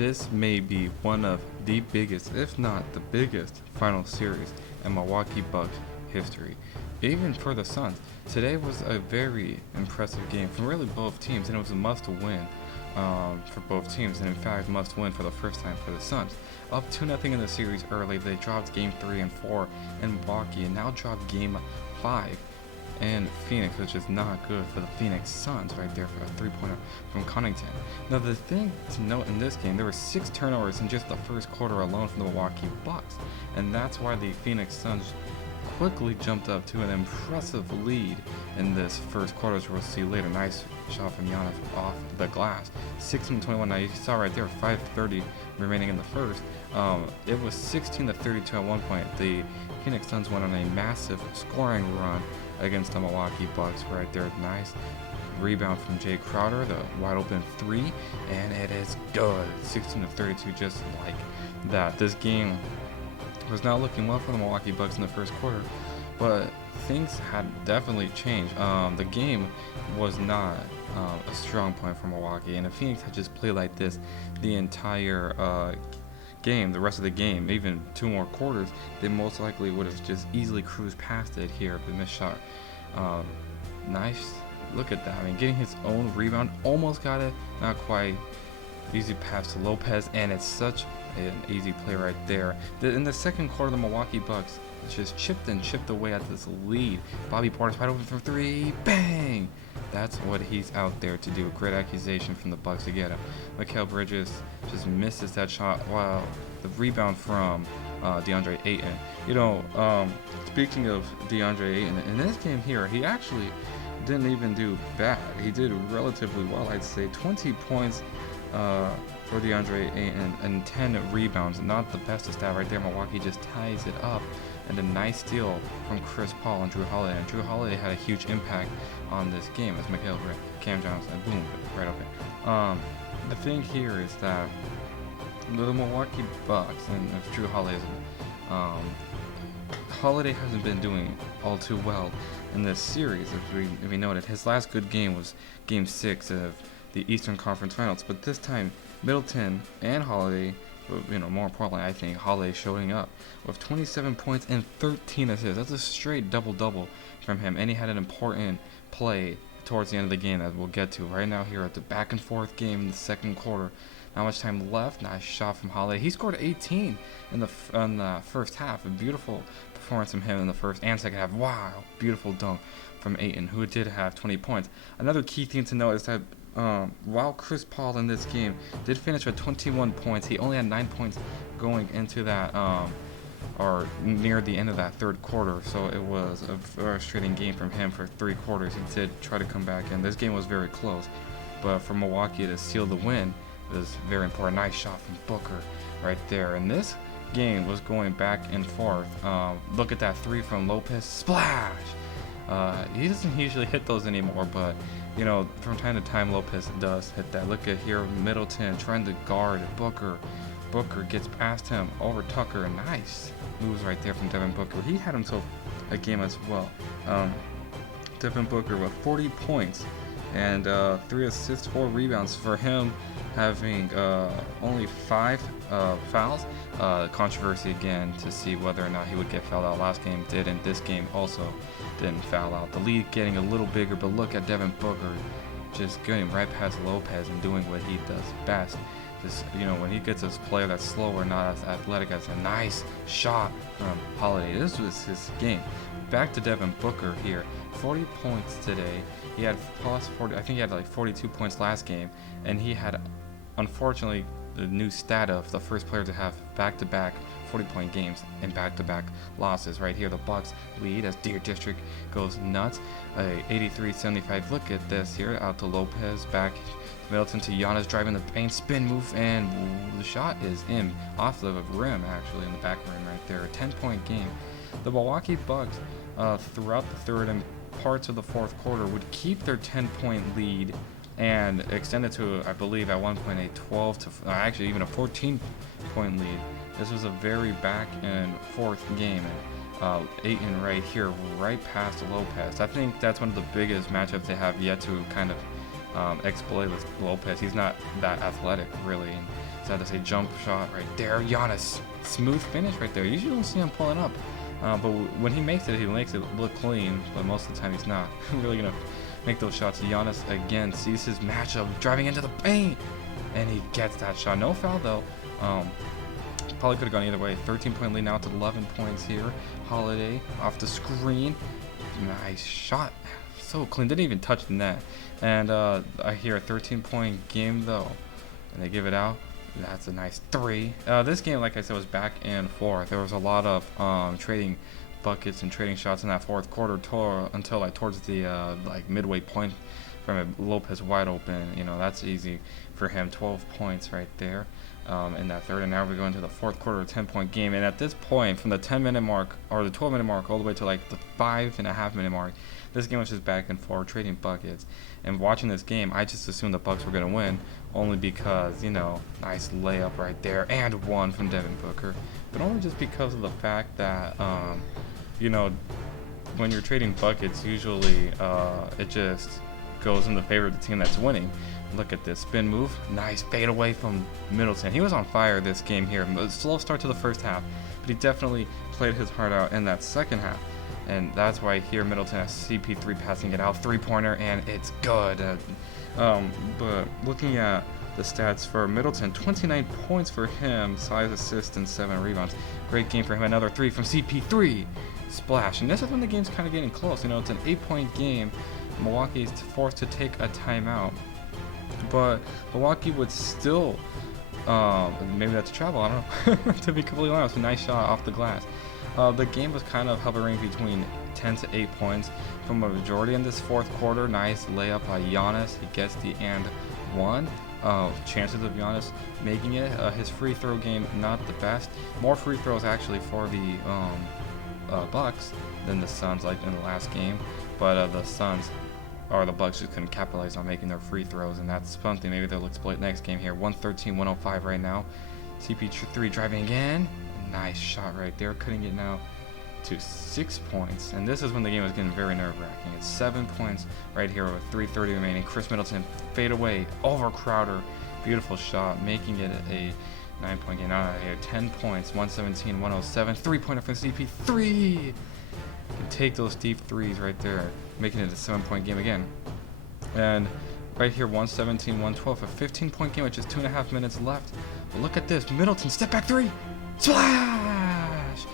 This may be one of the biggest, if not the biggest, final series in Milwaukee Bucks history. Even for the Suns, today was a very impressive game from really both teams, and it was a must-win for both teams, and in fact, must-win for the first time for the Suns. Up 2-0 in the series early, they dropped Game 3 and 4 in Milwaukee, and now dropped Game 5 in Phoenix, which is not good for the Phoenix Suns right there for a three-pointer from Connington. Now, the thing to note in this game, there were 6 turnovers in just the first quarter alone from the Milwaukee Bucks, and that's why the Phoenix Suns quickly jumped up to an impressive lead in this first quarter, as we'll see later. Nice shot from Giannis off the glass. 16-21. Now you saw right there, 5:30 remaining in the first. It was 16-32 at one point. The Phoenix Suns went on a massive scoring run against the Milwaukee Bucks right there. Nice rebound from Jay Crowder, the wide open three, and it is good. 16-32, just like that. This game was not looking well for the Milwaukee Bucks in the first quarter, but things had definitely changed. The game was not a strong point for Milwaukee, and if Phoenix had just played like this the entire game, the rest of the game, even 2 more quarters, they most likely would have just easily cruised past it here if they missed shot. Nice, look at that. I mean, getting his own rebound, almost got it, not quite. Easy pass to Lopez, and it's such an easy play right there. In the second quarter, the Milwaukee Bucks just chipped away at this lead. Bobby Portis wide open for 3, bang! That's what he's out there to do. Great accusation from the Bucks to get him. Mikal Bridges just misses that shot. Wow, the rebound from DeAndre Ayton. You know, speaking of DeAndre Ayton, in this game here, he actually didn't even do bad. He did relatively well, I'd say. 20 points for DeAndre Ayton and 10 rebounds. Not the best of stat right there. Milwaukee just ties it up, and a nice steal from Chris Paul and Jrue Holiday. And Jrue Holiday had a huge impact on this game as Mikal Bridges, Cam Johnson, boom, right open. The thing here is that the Milwaukee Bucks, and if Jrue Holiday Holiday hasn't been doing all too well in this series. As we noted, his last good game was Game 6 of the Eastern Conference Finals, but this time Middleton and Holiday, more importantly, I think Holiday showing up with 27 points and 13 assists. That's a straight double-double from him, and he had an important play towards the end of the game that we'll get to right now here at the back-and-forth game in the second quarter. Not much time left. Nice shot from Holiday. He scored 18 in the first half. A beautiful performance from him in the first and second half. Wow, beautiful dunk from Ayton, who did have 20 points. Another key thing to note is that while Chris Paul in this game did finish with 21 points, he only had 9 points going into that or near the end of that third quarter, so it was a frustrating game from him for 3 quarters. He did try to come back, and this game was very close, but for Milwaukee to seal the win was very important. Nice shot from Booker right there, and this game was going back and forth. Look at that 3 from Lopez, splash! He doesn't usually hit those anymore, but from time to time Lopez does hit that. Look at here, Middleton trying to guard Booker. Booker gets past him over Tucker. Nice moves right there from Devin Booker. He had himself a game as well. Devin Booker with 40 points and 3 assists, 4 rebounds. For him having only 5 fouls. Controversy again to see whether or not he would get fouled out. Last game did, and this game also didn't foul out. The lead getting a little bigger, but look at Devin Booker just getting right past Lopez and doing what he does best. Just, when he gets his player that's slower, not as athletic, as a nice shot from Holiday. This was his game. Back to Devin Booker here. 40 points today. He had plus 40, I think he had like 42 points last game, and he had, unfortunately, the new stat of the first player to have back-to-back 40-point games and back-to-back losses. Right here, the Bucks lead as Deer District goes nuts. 83-75. Look at this here, out to Lopez, back to Middleton to Giannis, driving the paint, spin move, and the shot is in off the rim, actually, in the back rim right there. A 10-point game. The Milwaukee Bucks, throughout the third and parts of the fourth quarter, would keep their 10-point lead and extended to, I believe, at one point a 12 to actually even a 14-point lead. This was a very back and forth game, and Ayton right here, right past Lopez. I think that's one of the biggest matchups they have yet to kind of exploit with Lopez. He's not that athletic, really. And so I had to say jump shot right there. Giannis, smooth finish right there. You usually don't see him pulling up. But when he makes it look clean. But most of the time he's not really going to make those shots. Giannis, again, sees his matchup, driving into the paint. And he gets that shot. No foul, though. Probably could have gone either way. 13-point lead now to 11 points here. Holiday off the screen. Nice shot. So clean. Didn't even touch the net. And I hear a 13-point game, though. And they give it out. That's a nice 3. This game, like I said, was back and forth. There was a lot of trading buckets and trading shots in that fourth quarter until like towards the like midway point from Lopez wide open. You know, that's easy for him. 12 points right there in that third. And now we go into the fourth quarter, 10-point game. And at this point, from the 10-minute mark or the 12-minute mark all the way to like the 5.5-minute mark, this game was just back and forth, trading buckets. And watching this game, I just assumed the Bucks were going to win, only because, you know, nice layup right there, and one from Devin Booker. But only just because of the fact that, you know, when you're trading buckets, usually it just goes in the favor of the team that's winning. Look at this spin move. Nice fade away from Middleton. He was on fire this game here. A slow start to the first half, but he definitely played his heart out in that second half. And that's why here Middleton has CP3 passing it out, 3-pointer, and it's good. But looking at the stats for Middleton, 29 points for him, 5 assists and 7 rebounds. Great game for him. Another 3 from CP3. Splash. And this is when the game's kind of getting close. You know, it's an 8-point game. Milwaukee's forced to take a timeout. But Milwaukee would still, maybe that's travel, I don't know, to be completely honest. A nice shot off the glass. The game was kind of hovering between 10 to 8 points from a majority in this fourth quarter. Nice layup by Giannis. He gets the and one. Chances of Giannis making it. His free throw game, not the best. More free throws actually for the Bucks than the Suns, like in the last game. But the Suns or the Bucks just couldn't capitalize on making their free throws, and that's something maybe they'll exploit next game here. 113-105 right now. CP3 driving again. Nice shot right there, cutting it now to 6 points. And this is when the game was getting very nerve-wracking. It's 7 points right here with 3:30 remaining. Chris Middleton fade away over Crowder. Beautiful shot, making it a 9-point game. Out of here, 10 points, 117-107. 3-pointer from CP3. Can take those deep threes right there, making it a 7-point game again. And right here, 117-112, a 15-point game with just 2.5 minutes left. But look at this, Middleton step back 3. Splash!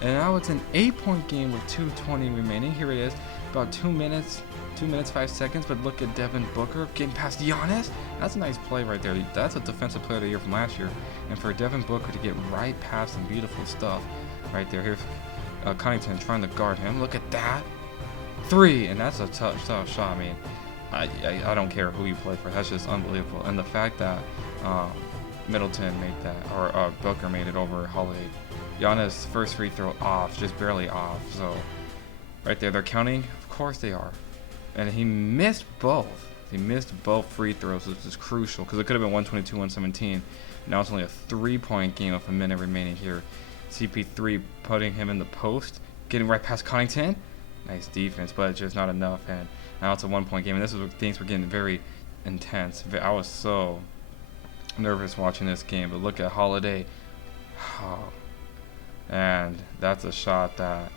And now it's an 8-point game with 2:20 remaining. Here it is, about 2 minutes, 5 seconds. But look at Devin Booker getting past Giannis. That's a nice play right there. That's a defensive player of the year from last year. And for Devin Booker to get right past some beautiful stuff right there. Here's Connington trying to guard him. Look at that. 3, and that's a tough shot. I mean, I don't care who you play for. That's just unbelievable. And the fact that Middleton made that, or Booker made it over Holiday. Giannis' first free throw off, just barely off. So right there, they're counting. Of course they are. And he missed both. He missed both free throws, which is crucial because it could have been 122-117. Now it's only a 3-point game with a minute remaining here. CP3 putting him in the post, getting right past Connington. Nice defense, but it's just not enough. And now it's a 1-point game, and this is where things were getting very intense. I was so nervous watching this game, but look at Holiday. Oh. And that's a shot that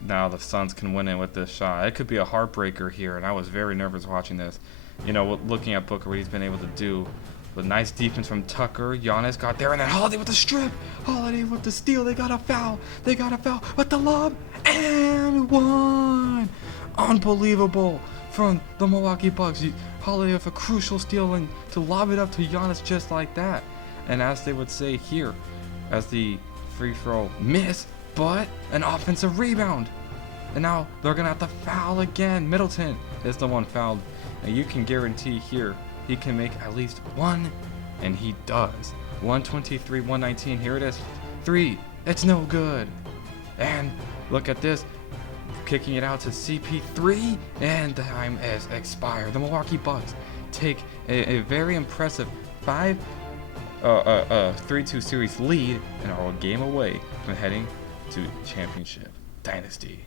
now the Suns can win it with this shot. It could be a heartbreaker here, and I was very nervous watching this. You know, looking at Booker, what he's been able to do. With nice defense from Tucker. Giannis got there, and then Holiday with the strip. Holiday with the steal. They got a foul. With the lob. And one. Unbelievable from the Milwaukee Bucks. Holiday with a crucial steal and to lob it up to Giannis just like that. And as they would say here, as the free throw miss, but an offensive rebound. And now they're going to have to foul again. Middleton is the one fouled. And you can guarantee here he can make at least one, and he does. 123-119. Here it is. 3. It's no good. And look at this. Kicking it out to CP3, and the time is expired. The Milwaukee Bucks take a very impressive 3-2 series lead and are a game away from heading to championship dynasty.